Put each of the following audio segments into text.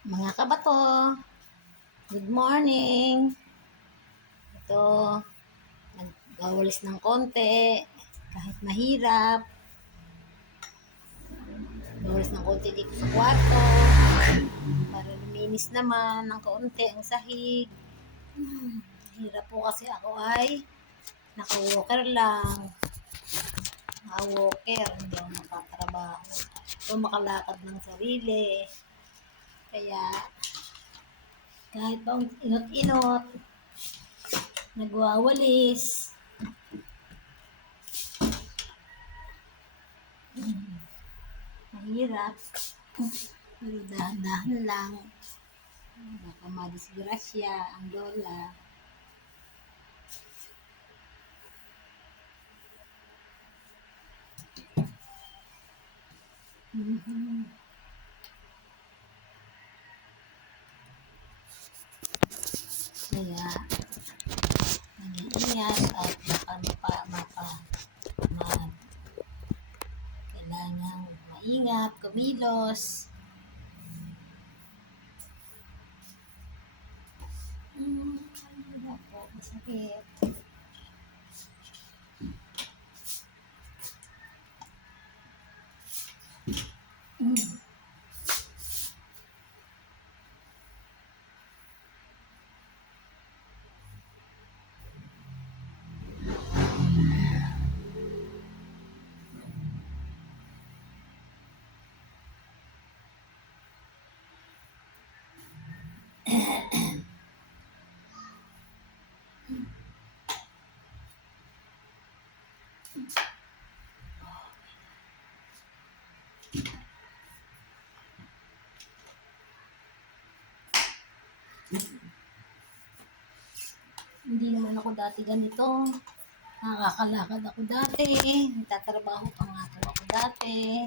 Mga kabato, good morning. Ito, nagwawalis ng konti, kahit mahirap. Nagwawalis ng konti dito sa kwarto, para luminis naman ng kaunti ang sahig. Hirap po kasi ako ay naka-walker lang. Naka-walker, hindi ako nakatrabaho. Ito makalakad ng sarili. Kaya, kahit pa inot-inot, nagwawalis. Mahirap. Pero dahan-dahan lang. Baka madisgrasya ang lola. Kaya, mag-iingat at kailangan maingat, kumilos. Ano po, masakit. Hindi naman ako dati ganito. Nakakalakad ako dati. Nagtatrabaho pa nga ako dati.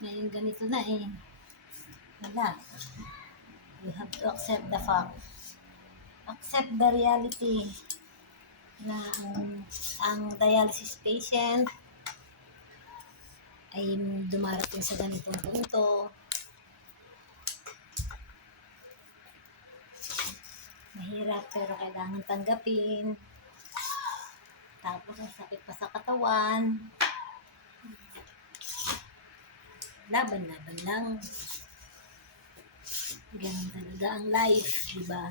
Ngayon ganito na eh. Wala. You have to accept the fact. Accept the reality na ang dialysis patient ay dumarating sa ganitong punto. Mahirap pero kailangan tanggapin. Tapos ang sakit pa sa katawan. Laban-laban lang. Ganun talaga ang life, di ba?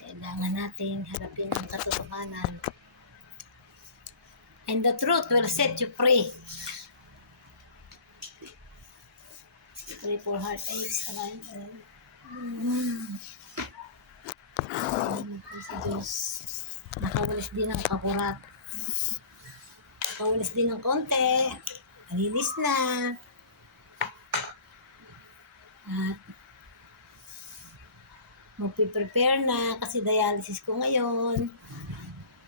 Kailangan natin harapin ang katotohanan. And the truth will set you free. Pray for heartaches. Sa Diyos. Nakawalis din ang kapurat. Nakawalis din ng konti. Alilis na. At magpiprepare na kasi dialysis ko ngayon.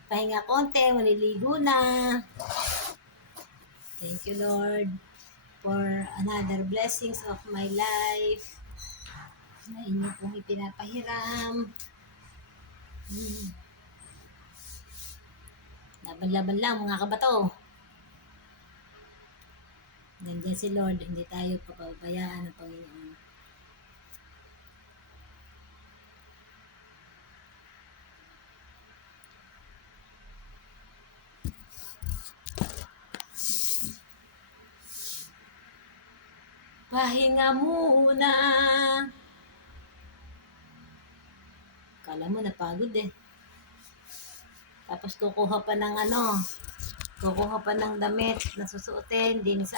Pahinga konti, maliligo na. Thank you, Lord, for another blessings of my life na inyo pong ipinapahiram. Laban-laban lang mga kabato. Nandiyan si Lord, hindi tayo papabayaan ng Panginoon. Pahinga muna. Kala mo napagod eh. Tapos kukuha pa ng damit na susuotin din sa